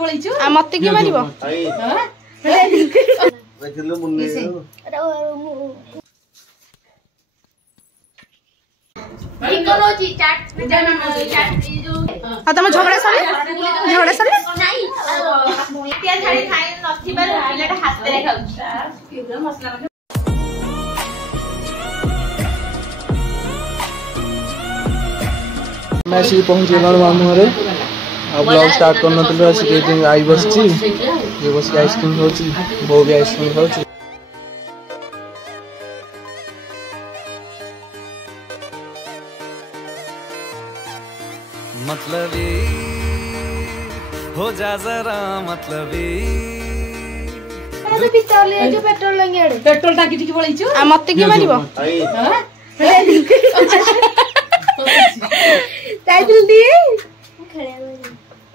पळैछु आ मते की मारिबो देखिलु मुन्ने इकोनोजी चाट जाना चाट जो आ तम झगड़ा सरे नाही त्या झाडी खाइ नथि बार पिलाटा हात रे खाउछ मसला मैं सी पहुंच गया मामू रे अब ब्लॉग स्टार्ट करना तो आई बसची ये बस आइसक्रीम खाऊची बो भी आइसक्रीम खाऊची मतलबी हो जा जरा मतलबी अरे पिस्ता ले जो पेट्रोल लंगे पेट्रोल टाकी टिकी पळैछु आ मते की मारिबो टाइटल दिए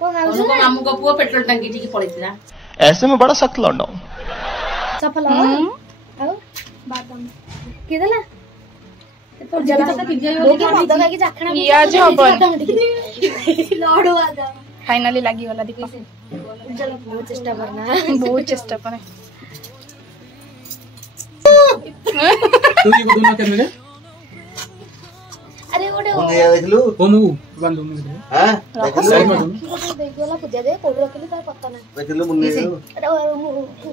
मामू को पुओ पेट्रोल टाकी टिकी पळैतिला ऐसे में बड़ा सख्त लौंडा हूं सफल आओ बादाम किदला तो जला तो की जाखना पियाज हबन लॉर्ड वादा फाइनली लागी वाला देखो चलो बहुत चेष्टा करना बहुत चेष्टा करे तू ये को दोना कर मेरे अरे ओडे मुन्ने देखिलु ओ मु बंद मुझे हां देखिलु देखला पूजा दे कोड रखली तार पत्ता ना देखिलु मुन्ने अरे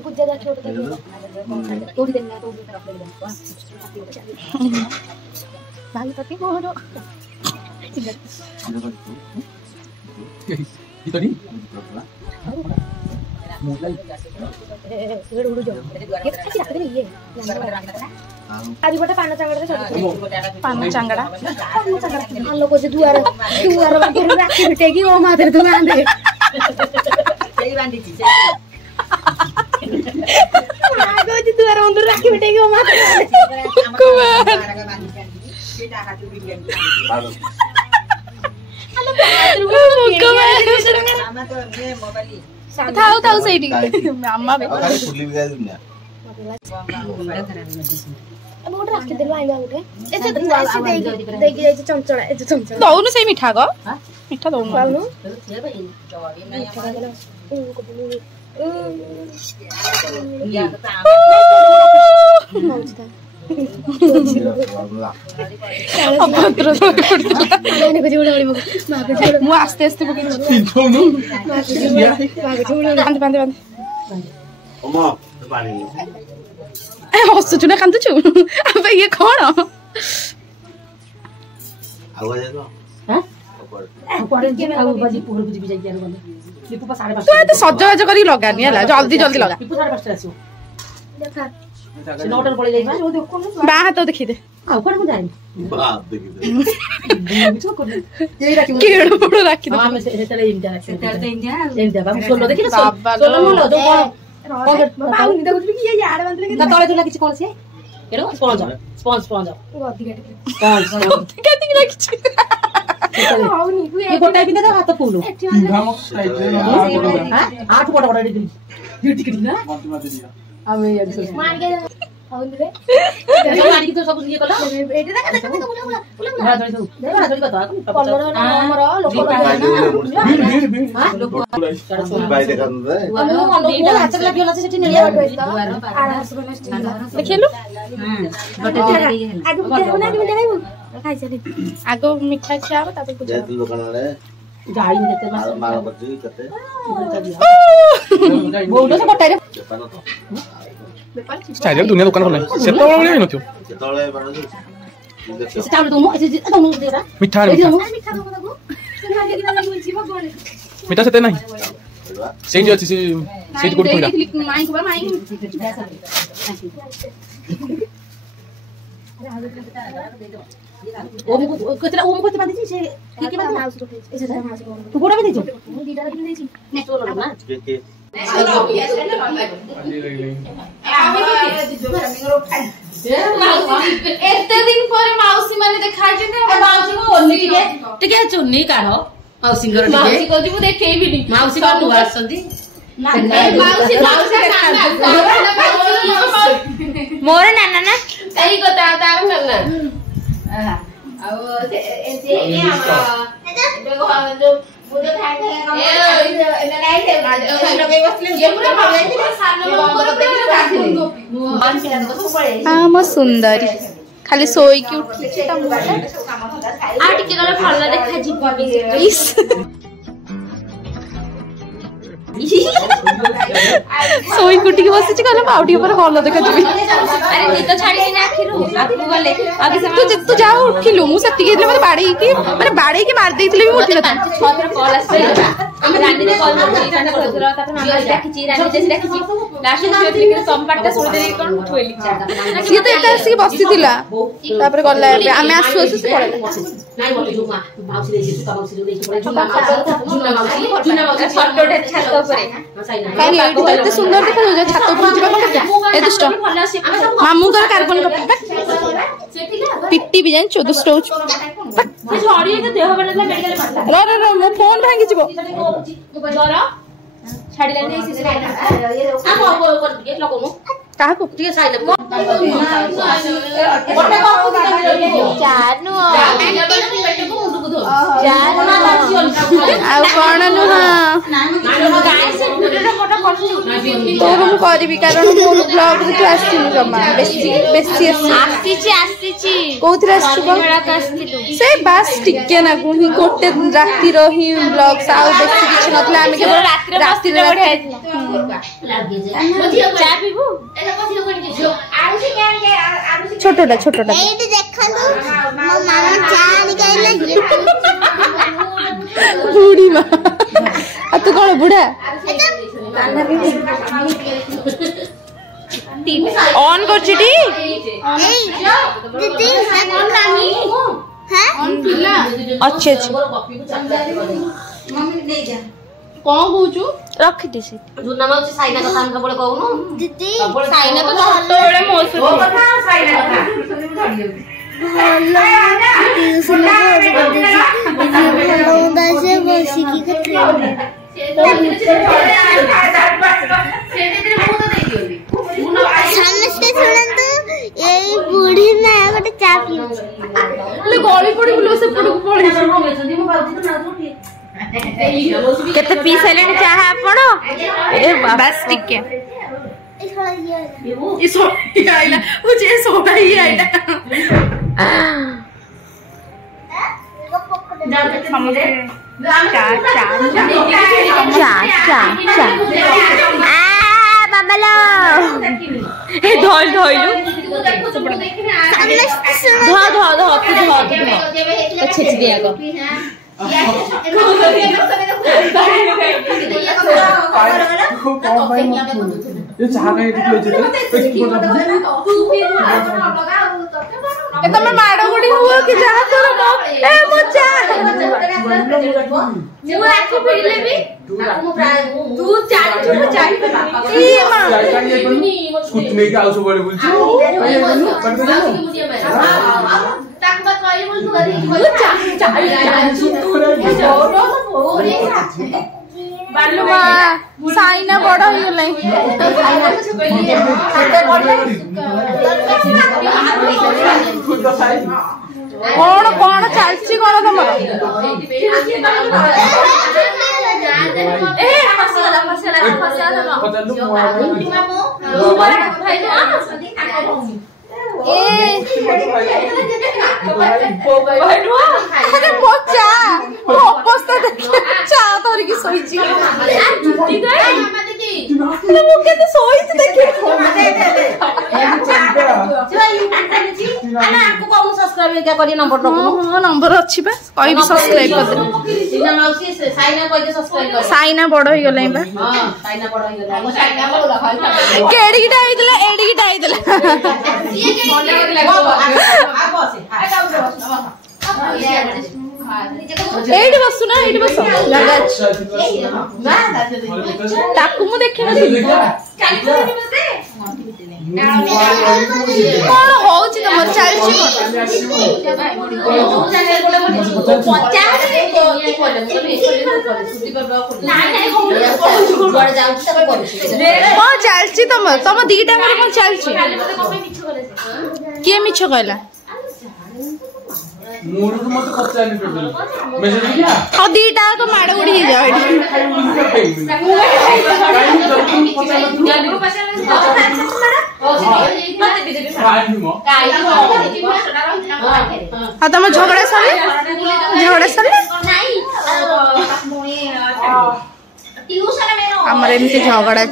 पूजा दा छोड़ दे तोड़ देना तो भाई पति मोरो इतनी आज बटा पाना चांगड़ा छोड़ पान चांगड़ा लोग को दुआर दुआर बाकी राखी बिटेगी ओ माथे तू बांधे सही बांधी थी आगो जी दुआर अंदर राखी बिटेगी ओ माथे थाउ थाउ सेठी अम्मा बे फुली भी दुनिया अब ओट राखी देलो आइबा उठे ऐसे ऐसे देगी जाई चंचड़ा ए चंचड़ा दौनु से मीठा गो मीठा दौनु पाउनु मु आस्ते आस्ते बके बांध बांध बांध ओमा पानी ए हसुछु ना कांदुछु अबे ये कोन आवाज आलो हां पड़े के आउ बजी पुर बुझी जाई यार बोले दीपू पर 5:30 तू एते सजवाज करी लगानी हला जल्दी जल्दी लगा दीपू 5:30 आसो देखा नोटर पड़े जाई बा ओ देखो बा हाथ देखि दे आ कोन मु जाई बाप देखि ये राखी केड़ो बड़ो राखी दे हम से तले इंडिया राखी ते इंडिया बा सोलो देखि सोलो मोलो दो बाबू नि देखु कि ये यार बंदले के तळे तुला किछ कोन से केडो स्पॉन्ज गति केति राखी छी ये गोटा बिंदे दा हाथ फूलो घाम साइड हां 8 बड़ा डिग्री ड्यूटी करी ना अब ये मार के हाउन रे मार के तो सब ये कला एटे देखा बोला बड़ा धरी दो दे बड़ा धरी बता कलर हमर लोक हां लोक बाय देखा दे हम हाथ लगी होला सेठी ने देखिलु आगे बुझा ना कि खाइबो खाइ चली आगो मिठा खियाबो तापर पूजा जेतु दुकान रे गाड़ी में देते मार बच्चे कते बोलो से बटारे पानो तो स्टाइल दुनिया दुकान खोले सेतो वाला नहीं नथियो केतळे बानो सेटा दोनो ऐसे दोनो देरा मीठा मीठा दो ताको सुना के दिना बोलछि भगवान मीठा सेते नहीं सेठी अछि सेठी कोड कोडा माई को माई ओ कतरा ओ कते बांधी से की बांधी हाउस तो ऐसे हाउस तू कोडा बांधी छ दीदा बांधी छी ने चलो ना के एते दिन पर माउसी माने देखाइ छै माउसी को ओन्ली टिके चुन्नी काढो माउसी घर टिके माउसी को जिबु देखेइबि नी माउसी को तू आछंदी माउसी मोर नाना ना सही कथा ता नाना आ ए आम सुंदरी खाली सोईकी उठी सोई कुटी बसी कहले आउटी पर भल देखा जी अरे नी तो छाड़ी ना आखिरु आखु गले आगे से तू जा उठिलु मु सती गेले मते बाड़ी की मार देइथिले भी उठिला छह थर कॉल आसे हम रानी ने कॉल करछि रानी कॉल करा तापर मामा डाकिछि रानी जैसे डाकिछि लास्ट में सोचली कि सम पार्टटा सुन देली कोन उठोइली सी तो एटा सी बसी थिला तापर गला आमे आसु आसु से पड़े नाही बोले जुमा माउसी देछि सुका माउसी देछि पड़े जुना माउसी छटोटे छात ऊपर काई एटी तो एते सुंदर देखा जो छात ऊपर जिबा कोन ए दुष्ट मामू कर कार्बन का पिट्टी भी जान 14 स्टोच झड़ी के देह बनला मेडिकल पड़ता रे मो फोन भांगी जिवो जरा छाड़ी लेने इसी से आ वो कर गेट लगोनु काहा को ठीक है साइड में गोटे चार नु आ कोन नु तोर मु करबी कारण मोर ब्लॉग रे तू आस्तिनु जमा बेसी आस्तिची कोथरा आस्तिनु से बस टिके ना गुही गोटे राती रही ब्लॉग साउ बेसी किछ नथला हम के राती रे चा पीबू छोटोटा एटी देखलु मो मामा चा निकाइले बूढ़ी मां आ तू कोन बुढ़ा ऑन कर चिटी दीदी ऑन रानी हैं अच्छे मम्मी ले जा कौन कहूचु रख दिसी जुना माउसी साइना कथा हम बोले कहूनु दीदी साइना तो छटो बेले मोसु ओ कथा साइना कथा ट्यूशन से बसी की कथा समझते सुनंतु ए बूढ़ी ना गोटे चा पियो ले गली पड़ी बुलो से पड़ी पड़ी केते पी साइलेंट चाह आपण ए बस टिके ये सो आइला मुझे सोडा ही आइला बाबलो ए धोइलु धो छेच दिया गो ये चाह का एटी हो जेते ए तमे माडो गुडी हुआ कि जा तोर मो ए मो जा मु आखो पड़ले भी तू चाली छोट चाली बापा ई मां स्कूटी लेके आउ सब बड़े बोलछु ताक मत कहि बोल तू अरे चाली बालुमा साइना बड़ हो गलै कोन कोन चालची कोन तमर ए फसला अरे बच्चा वो अवस्था देखे चा तोरी की सोईची जुटी गई अरे वो केते सोईची देखे अरे आपको कौन सब्सक्राइब क्या करी नंबर रखो हां नंबर अछि बा कोई भी सब्सक्राइब कर दे सीना माउसी साइना कोई सब्सक्राइब कर साइना बड़ हो गलै बा हां साइना बड़ हो गला वो साइना बोला खाई केड़ी की डाइदला एड़ी की डाइदला मने लागो आ बसे एड़ी बसु ना एड़ी बस ताकू मु देखि ना कोन होउची तमर चालची कोन चालची तम दीटा करे कोन चालची के मिछ कहला मोर को मत पचानी टोटल मेसेज किया हां दीटा तो माड़ उड़ी जाओ हाँ तुम झगड़ा सर आमर एमती झगड़ा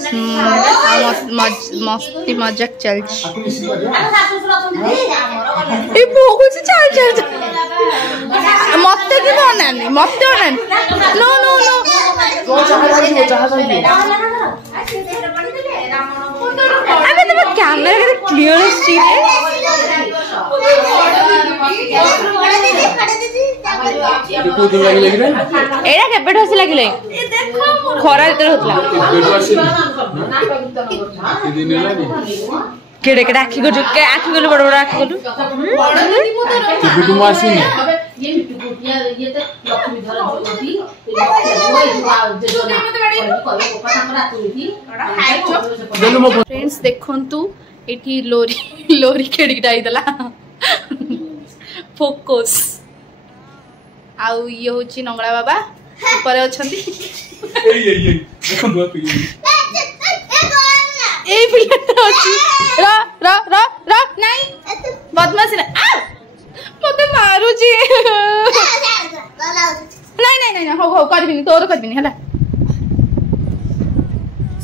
मस्ती मजाक चल मत कि अनानी मत अनानी नो नो नो अबे तुम कैमरा के क्लियर एरा केबेट हसी लागिले खरा जेते होतला केडे केडे आखी गजु के आखी गलु बड़ बड़ आखी गलु बिटु मासी ने ये ये तो लक्ष्मी धर होती फ्रेंड्स देखंतु एठी लोरी लोरी केडी डाई दला फोकस आउ ये होची नंगला बाबा ऊपर अछंती ए पिलटा अछि रा रा रा रा नहीं बदमाश ना आ मते मारू जी नहीं नहीं नहीं हो हो करबिनी तोर करबिनी हला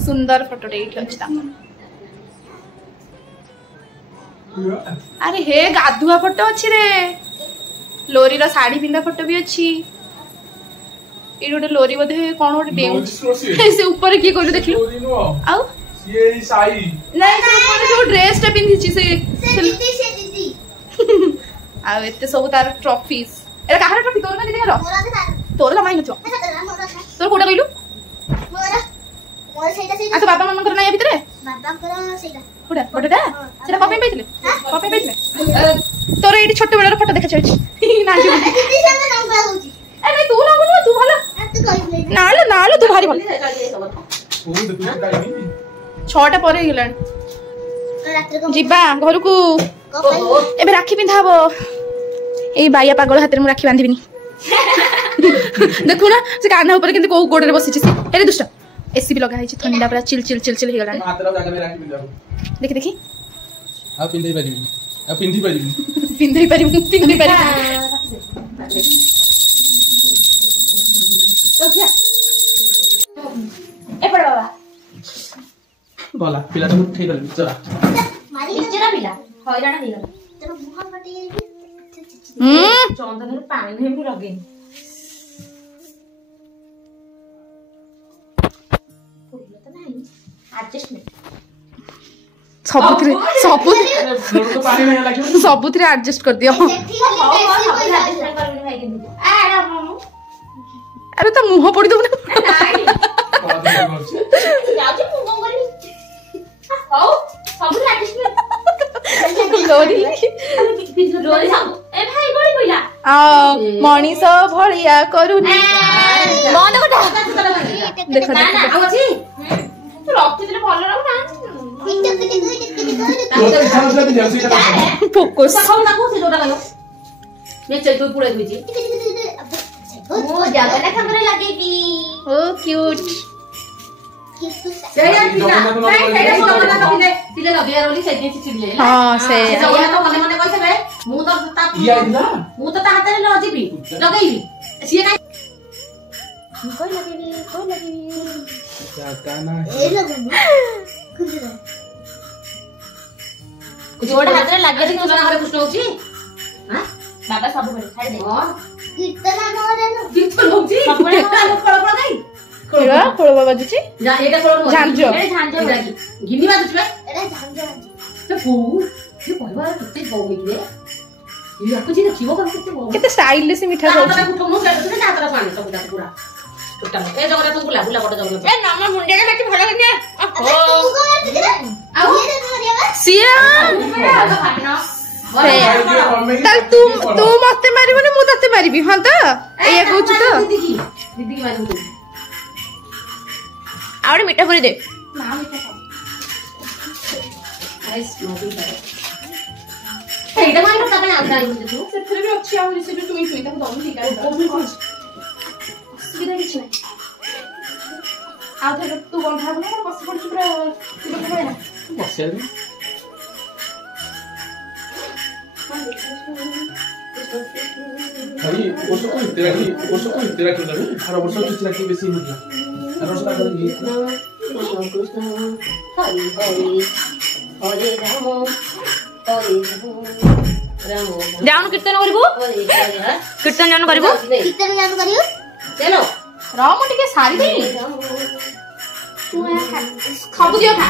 सुंदर फोटो डेट अछि ता अरे हे गाधुआ फोटो अछि रे लोरी रो साड़ी पिंदा फोटो भी अछि ए गोटे लोरी बदे कोन गोटे डेउ से ऊपर की कोइ देखियो आउ ये साई नहीं से ऊपर जो ड्रेस टा पिंदी छी से दीदी आ एते सब तार ट्रॉफीज एरा कहार ट्रॉफी तोर में दीदी रो तोर जमाई नथो तोर कोडा कइलु मोर सेटा आ तो बाबा मम्मा कर नाही भितरे बाबा कर सेटा कोडा फोटोटा सेटा कॉपी पेइतले तोर एडी छोट बेला फोटो देखा छछि ना जी दीदी संग नाम होची अरे तू ना बोल तू भला तू कहि नालो तू भारी भल छटा पर गेलान जिबा घर को एबे राखी पिंधाबो ए बाया पागल हाथ रे मु राखी बांधिबिनी देखु ना से कान्हा ऊपर केंते को गोड़ रे बसिछि से एरे दुष्ट एसी भी लगा है ठंडा पूरा चिल चिल चिल चिल हे गेलान हाथ रो जागा में राखी पिंधाबो देखि देखि आ पिंधै परिबी आ पिंधी परिबी पिंधै परिबी ए बड़ बाबा गला पिला तो उठै गल चला मारी चला पिला हैरान हे गला तेरा मुंह फटी गई चंदन रे पानी नहीं भी लगे तो नहीं एडजस्टमेंट सबुथरे फ्लोर तो पानी नहीं लागियो सबुथरे एडजस्ट कर दियो अरे तो मुंह पड़ी दो ना मनीष भलिया करू देख फोकस ओ क्यूट हाँ से बाबा सब बड़े छाड़ दे कीर्तन मोरे नो कीर्तन होची सब बड़े खोल गई केरा खोल बाबा जुची जा एटा खोल झांझो झांझो लागी गिनी बाजू छे एटा झांझो तो बहु ये कहबा किते बहु गे ये आकुची देखिबो कर किते बहु केते स्टाइल से मिठा खाउची खाउची उठो मु जात ना हातरा पानी सब जात पूरा टोटा ए जगरा तो बुला बुला बड़ जगरा ए नाम मुंडे के बेटी भड़ा गने ओ आ ये मोरे बा सिया ताल तू मते मारिबनी मु तते मारिबी हां त एया कहू तो दीदी की मारू आउरे मीठा पूरी दे ना मीठा खाओ आइस मोटी करे ସେଇଟା ପାଇଁ ତା ପାଇଁ ଆଉଟା ଆଇଛି ତୁ ସେଥିରେ ବି ଅଛି ଆଉ ସେ ଯୋଉ ଟୁଇଁ ତାକୁ ଦଉନି ଠିକ ଅଛି ଅସୁବିଧା କିଛି ନାହିଁ ଆଉ ଥରେ ତୁ ବନ୍ଧା ହବ ନା ବସି ପଡିଛୁ ପୁରା ବସିବା भाई वर्ष को तेरा खेल रहे हर वर्ष कुछ राखी बेसी होता हर वर्ष का ये कृष्ण हरि हरि हरे राम जाऊन कीर्तन करिबो कीर्तन जाऊन करिबो चलो राम टिके सारी दे खाबु दियो खा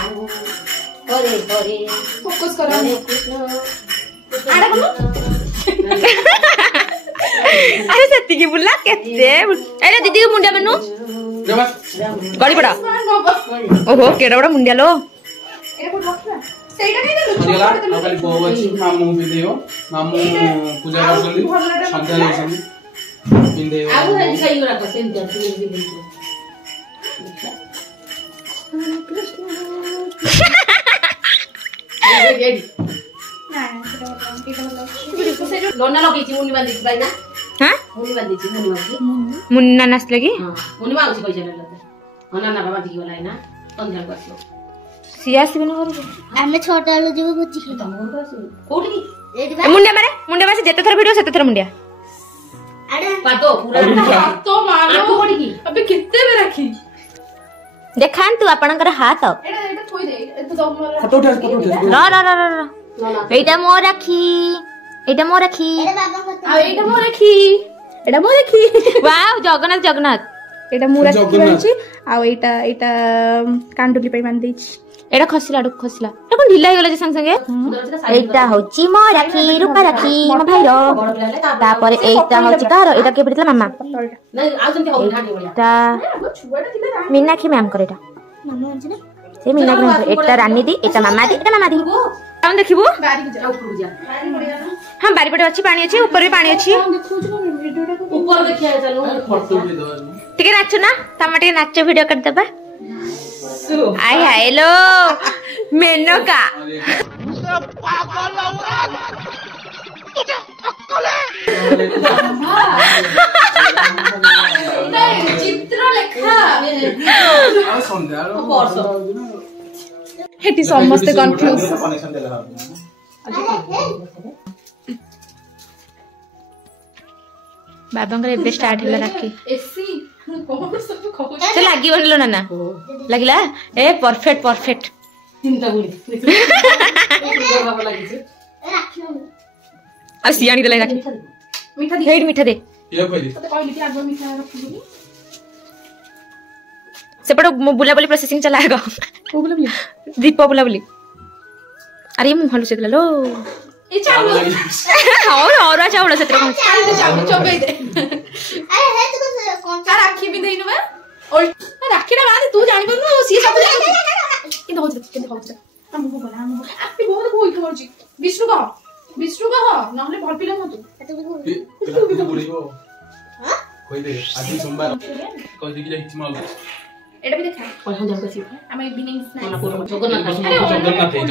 हरे हरे फोकस कर हरे कृष्ण आडा बोलो अरे सत्ती की बुला केते अरे दीदी को मुंडिया बनू गड़ी पड़ा ओहो केड़ा बड़ा मुंडिया लो एरे को रखना सेटा नहीं देलु चला खाली बो अछि मामू भी देयो मामू पूजा करछली संध्या लेछनी पिंदे आउ है दिखाई गरा को सेम कर तू भी बिल्कुल लोना लगेछि मुनि बांधी भाई ना हां मुनि बांधी मुन्ना नाच लगी हां मुनि माउसी पैसा ले होना ना बाबा दिखि वाला है ना पंजाब को आसो सिया सिबन कर आमे छोटा लो जीव बुची तम को आसो कोठी मुंडिया मारे जेते थर वीडियो सेते थर मुंडिया अरे पातो पूरा तो मारो आको कोठी की अबे कितने में रखी देखान तू आपनकर हाथ एटा थोई दे तो दम फोटो उठा र एटा मो राखी अरे बाबा को आ एटा मो रखी वाओ जगन्नाथ जगन्नाथ एटा मु रखी बांची आ एटा कांडुली पई मान देछि एटा खसला एटा कोन ढिला हो गेला जे संग संगे एटा होची मो राखी रूपा राखी मो भाईरो तापर एटा होची कार एटा के पड़ितला मामा नहीं आउ जंती हो ठाणी बोला एटा मीनाक्षी मैम करे एटा से मीनाक्षी मैम एटा रानी दी एटा मामा दी हम देखिबो गाड़ी के जाओ ऊपर जा हां बारी पटे अछि पानी अछि ऊपर भी पानी अछि ऊपर देखिया चलो फोटो भी दो टिके नाचो ना तमा टिके नाचो वीडियो कर देबा आय हेलो मेनका चित्र लेखा आ संध्या हेटी समस्त कंफ्यूज कनेक्शन देला बाबांकर एबे स्टार्ट होला राखी एसी कोन सब खबर से लागी बनलो ना लागिला ए परफेक्ट तीनटा गुली बाबा लागि छै राखी आ सियानी दे राखी मीठा दी हेड मीठा दे ये खोली तो कहली कि आगो मीठा रखबो सेपट बुला बुली प्रोसेसिंग चला आगो को बोले बोले दीप बुला बुली अरे मु हलु सेतला लो ए चावल और चावल से चावल चोबे दे अरे है तो कौन आ राखी भी देइनु बा और राखी ना बात तू जानि बनु सी सब जानि कि हो हम को बोला हम आपे बहुत कोई खबर जी विष्णु कह नहले भल पिला मत तू भी बोलिबो हां कोई दे आज सोमवार कोई देखि जाई छिमा एटा भी देखा कोन हम जाम कसी हम इवनिंग स्नैक्स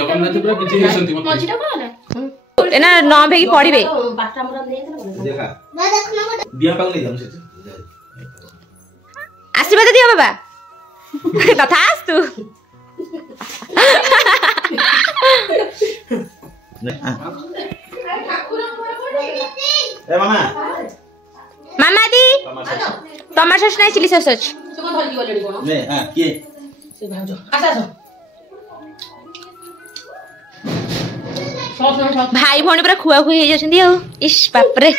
जगन्नाथ पूरा बिजी हेसंती मत मजीटा कोन एना न भेगी पड़िबे बाटा हमरा दे देखा मैं देखना दिया पाग ले जाम से आशीर्वाद दियो बाबा तथास्तु ए मामा मामा दी टमाटर सॉस नहीं चिली सॉस अछि सुमन धरकी ऑलरेडी कोन ने हां के से भाजो आसा सॉस भाई भौणी पूरा खुआ खुई हे जछंदी आ इस बाप रे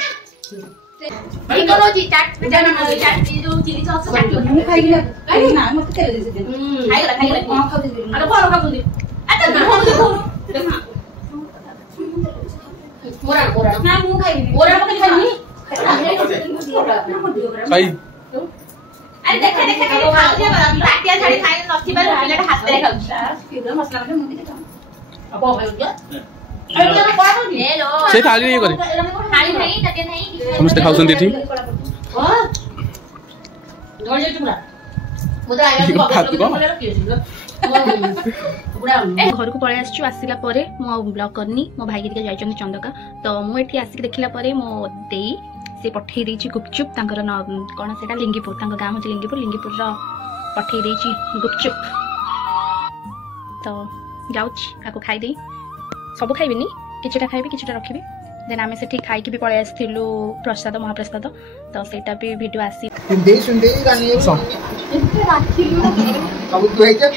भाई कोनो जी चाट जाना चाट जो चिली सॉस मु खाई गेला आई ना मत तेल दे दे खाई गेला हां खा दे अरे कोन खा दे अच्छा ना हो देखा मोरा ना मु खाई मोरा मत खाई खाई अरे देखा खाऊ जे पाटिया छाड़ी खाई नथि बार पिलाटा हाथ रे खाऊ केदा मसला में मुंडी देखा अब भाई गया अरे तो कोन ले लो से थाली ये करे थाली नहीं तके नहीं समस्त खाउसन देथि हां जोड़ जे तुमरा घर को पलि आसचु आसला परे मो ब्लॉग करनी मो भाई के जाइछन चंदका तो मु एठी आसिक देखला परे मो देई से पठेई देछि गुपचुप तांकर कोन सेटा लिंगीपुर तांकर गाम हो लिंगीपुर लिंगीपुर रा पठेई देछि गुपचुप तो जाउछ आको खाइ देई सब खाइबिनी किछटा खाइबी किछटा रखिबी देन आमे सेठी खाइ के भी पळे आस्थिलु प्रसाद महाप्रसाद तो सेटा भी वीडियो आसी सुनदे सुनदे गानी सब दुइटा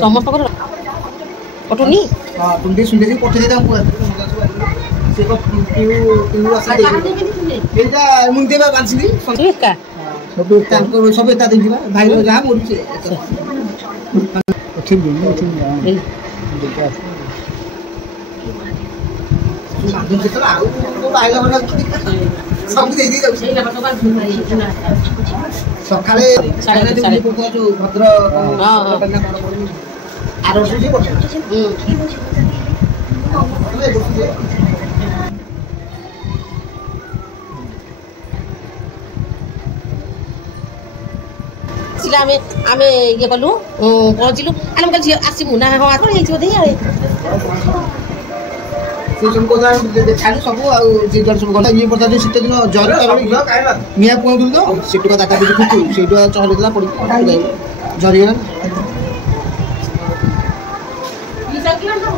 समस्त कर पटुनी हां सुनदे सुनदे पठे दे हमको से को पिउ आसा दे एटा मुंदे बा बांसली का सब एता देखिबा भाई रो जा मोर से ठीक नहीं ठीक नहीं साधु से तो आउ तो बाइला बना सब दे दी सकाळे साडे दिन को जो भद्र आरो सुजी पड़े आमे ये कलु पहुंचलु आलम कल आसीबु ना हो आको हे जो दे आले से तुमको जा देखालु सब आ जीगर सब गला ये पता जे सिटे दिन जर मिया कोन तो सिटु का दाता भी कुतु सेटो चहले दिला पड़ी जरी गला ई सकिला ना